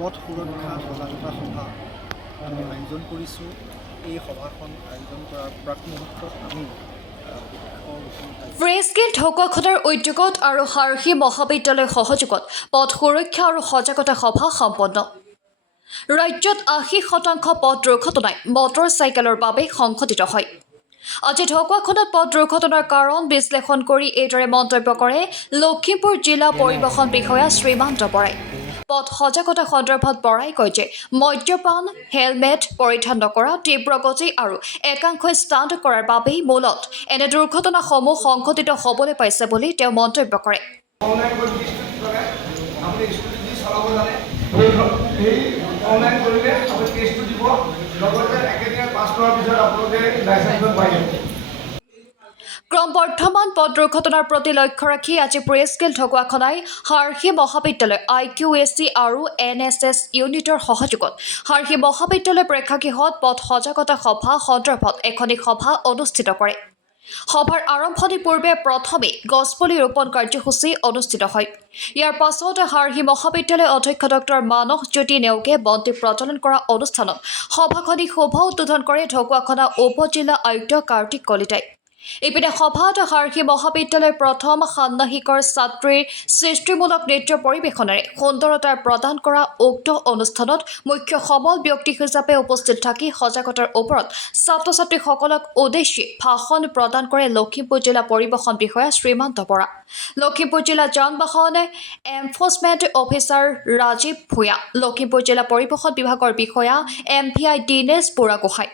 পথ সুৰক্ষা সজাগতা সভা আমি আয়োজন কৰিছোঁ। এই সভাখন আয়োজন কৰাৰ প্ৰাক মুহূৰ্তত আমি প্ৰেছগিল্ড ঢকুৱাখনাৰ উদ্যোগত আৰু সাৰথী মহাবিদ্যালয় সহযোগত পথ সুৰক্ষা আৰু সজাগতা সভা সম্পন্ন। ৰাজ্যত ৮০% পথ দুৰ্ঘটনাই মটৰ চাইকেলৰ বাবে সংঘটিত হয়। আজি ঢকুৱাখনাত পথ দুৰ্ঘটনাৰ কাৰণ বিশ্লেষণ কৰি এইদৰে মন্তব্য কৰে লখিমপুৰ জিলা পৰিবহণ বিষয়া শ্ৰীমান্ত বৰাই। পথ সজাগতা সন্দৰ্ভত বৰাই কয় যে মদ্যপান, হেলমেট পৰিধান নকৰা, তীব্ৰ গতি আৰু একাংশই ষ্টাণ্ট কৰাৰ বাবেই মূলত এনে দুৰ্ঘটনাসমূহ সংঘটিত হ'বলৈ পাইছে বুলি তেওঁ মন্তব্য কৰে। ক্ৰমবৰ্ধমান পথ দুৰ্ঘটনাৰ প্ৰতি লক্ষ্য ৰাখি আজি প্ৰেছগিল্ড ঢকুৱাখনাই সাৰথী মহাবিদ্যালয় IQAC আৰু NSS ইউনিটৰ সহযোগত সাৰথী মহাবিদ্যালয় প্ৰেক্ষাগৃহত পথ সজাগতা সভা সন্দৰ্ভত এখনি সভা অনুষ্ঠিত কৰে। সভাৰ আৰম্ভণিৰ পূৰ্বে প্ৰথমে গছপুলি ৰোপণ কাৰ্যসূচী অনুষ্ঠিত হয়। ইয়াৰ পাছত সাৰথী মহাবিদ্যালয়ৰ অধ্যক্ষ ডক্টৰ মানস জ্যোতি নেওগে বন্তি প্ৰজ্বলন কৰা অনুষ্ঠানত সভাখনি শুভ উদ্বোধন কৰে ঢকুৱাখনা উপ-জিলা আয়ুক্ত কাৰ্তিক কলিতাই। ইপিনে সভাত সাৰথী মহাবিদ্যালয়ৰ প্ৰথম ষান্মাসিকৰ ছাত্ৰীৰ সৃষ্টিমূলক নৃত্য পৰিৱেশনেৰে সুন্দৰতা প্ৰদান কৰা উক্ত অনুষ্ঠানত মুখ্য সবল ব্যক্তি হিচাপে উপস্থিত থাকি সজাগতাৰ ওপৰত ছাত্ৰ-ছাত্ৰীসকলক উদ্দেশ্যি ভাষণ প্ৰদান কৰে লখিমপুৰ জিলা পৰিবহণ বিষয়া শ্ৰীমান্ত বৰা, লখিমপুৰ জিলা যান-বাহন এনফৰ্চমেণ্ট অফিচাৰ ৰাজীৱ ভূঞা, লখিমপুৰ জিলা পৰিবহণ বিভাগৰ বিষয়া MVI দীনেশ বুঢ়াগোহাঁই,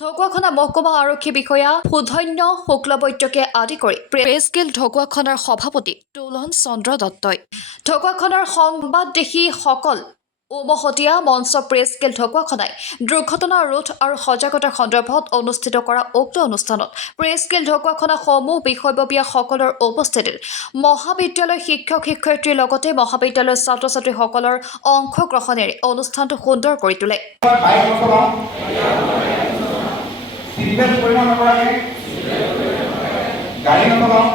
ঢকুৱাখনা মহকুমা আৰক্ষী বিষয়া সুধন্য শুক্লবৈদ্যকে আদি কৰি প্ৰেছগিল্ড ঢকুৱাখনাৰ সভাপতি তুলন চন্দ্ৰ দত্তই। ঢকুৱাখনাৰ সংবাদদেশীসকল উমহতীয়া মঞ্চ প্ৰেছগিল্ড ঢকুৱাখনাই দুৰ্ঘটনা ৰোধ আৰু সজাগতাৰ সন্দৰ্ভত অনুষ্ঠিত কৰা উক্ত অনুষ্ঠানত প্ৰেছগিল্ড ঢকুৱাখনা সমূহ বিষয়ববীয়াসকলৰ উপস্থিতিত মহাবিদ্যালয় শিক্ষক-শিক্ষয়িত্ৰীৰ লগতে মহাবিদ্যালয়ৰ ছাত্ৰ-ছাত্ৰীসকলৰ অংশগ্ৰহণেৰে অনুষ্ঠানটো সুন্দৰ কৰি তোলে। সিটবেল্ট পৰিধান নকৰাকৈ গাড়ী নচলাওঁ,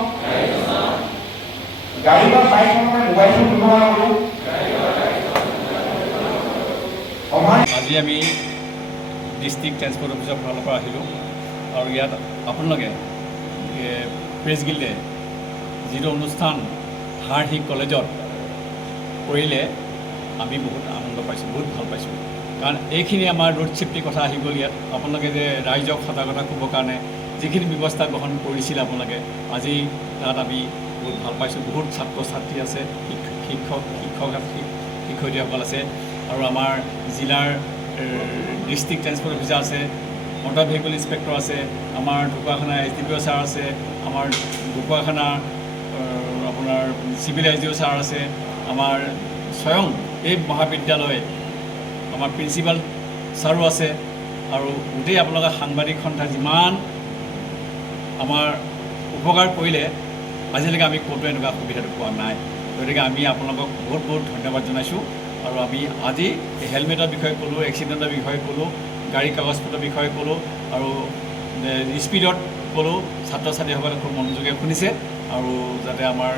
গাড়ী বা বাইক নচলাই মোবাইল ফোন ব্যৱহাৰ কৰোঁ। আজি আমি ডিষ্ট্ৰিক্ট ট্ৰেন্সপৰ্ট অফিচৰ ফালৰ পৰা আহিলোঁ আৰু ইয়াত আপোনালোকে প্ৰেছগিল্ডে যিটো অনুষ্ঠান সাৰথী কলেজত কৰিলে আমি বহুত আনন্দ পাইছোঁ, বহুত ভাল পাইছোঁ। কাৰণ এইখিনি আমাৰ ৰোড ছেফটিৰ কথা আহি গ'ল। ইয়াত আপোনালোকে যে ৰাইজক সজাগতা কৰিবৰ কাৰণে যিখিনি ব্যৱস্থা গ্ৰহণ কৰিছিল আপোনালোকে, আজি তাত আমি বহুত ভাল পাইছোঁ। বহুত ছাত্ৰ ছাত্ৰী আছে, শিক্ষয়িত্ৰীসকল আছে আৰু আমাৰ জিলাৰ ডিষ্ট্ৰিক্ট ট্ৰেন্সপৰ্ট অফিচাৰ আছে, মটৰ ভেহিকল ইনস্পেক্টৰ আছে, আমাৰ ঢকুৱাখানা SDPO ছাৰ আছে, আমাৰ ঢকুৱাখানা আপোনাৰ চিভিল SDO ছাৰ আছে, আমাৰ স্বয়ং এই মহাবিদ্যালয় আমাৰ প্ৰিন্সিপাল ছাৰো আছে আৰু গোটেই আপোনালোকে সাংবাদিক সন্থা যিমান আমাৰ উপকাৰ কৰিলে আজিলৈকে আমি ক'তো এনেকুৱা সুবিধাটো পোৱা নাই। গতিকে আমি আপোনালোকক বহুত বহুত ধন্যবাদ জনাইছোঁ। আৰু আমি আজি হেলমেটৰ বিষয়ে ক'লোঁ, এক্সিডেণ্টৰ বিষয়ে ক'লোঁ, গাড়ী কাগজ পত্ৰৰ বিষয়ে ক'লোঁ আৰু স্পীডত ক'লোঁ। ছাত্ৰ ছাত্ৰীসকলে খুব মনোযোগে শুনিছে আৰু যাতে আমাৰ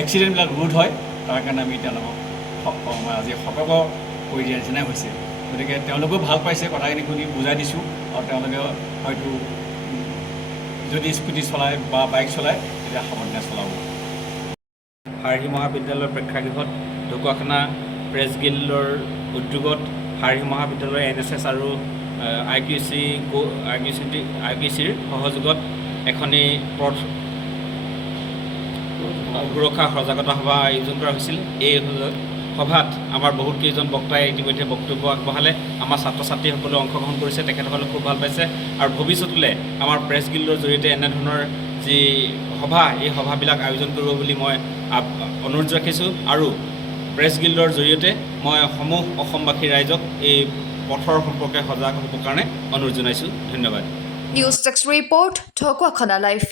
এক্সিডেণ্টবিলাক ৰোধ হয় তাৰ কাৰণে আমি তেওঁলোকক আজি সতৰ্ক কৰি দিয়া নিচিনাই হৈছে। গতিকে তেওঁলোকেও ভাল পাইছে, কথাখিনি শুনি বুজাই দিছোঁ আৰু তেওঁলোকে হয়তো যদি স্কুটি চলায় বা বাইক চলায় তেতিয়া সাৱধানে চলাব। সাৰথী মহাবিদ্যালয়ৰ প্ৰেক্ষাগৃহত ঢকুৱাখানা প্ৰেছগিল্ডৰ উদ্যোগত সাৰথী মহাবিদ্যালয় NSS আৰু IQACৰ সহযোগত এখনি পথ সুৰক্ষা সজাগতা সভা আয়োজন কৰা হৈছিল। এই সভাত আমাৰ বহুতকেইজন বক্তাই ইতিমধ্যে বক্তব্য আগবঢ়ালে। আমাৰ ছাত্ৰ ছাত্ৰীসকলেও অংশগ্ৰহণ কৰিছে, তেখেতসকলে খুব ভাল পাইছে আৰু ভৱিষ্যতলৈ আমাৰ প্ৰেছগিল্ডৰ জৰিয়তে এনেধৰণৰ যি সভা, এই সভাবিলাক আয়োজন কৰিব বুলি মই অনুৰোধ ৰাখিছোঁ আৰু প্ৰেছগিল্ডৰ জৰিয়তে মই সমূহ অসমবাসী ৰাইজক এই পথৰ সম্পৰ্কে সজাগ হ'বৰ কাৰণে অনুৰোধ জনাইছোঁ। ধন্যবাদ। News 6 report Dhakuakhana live.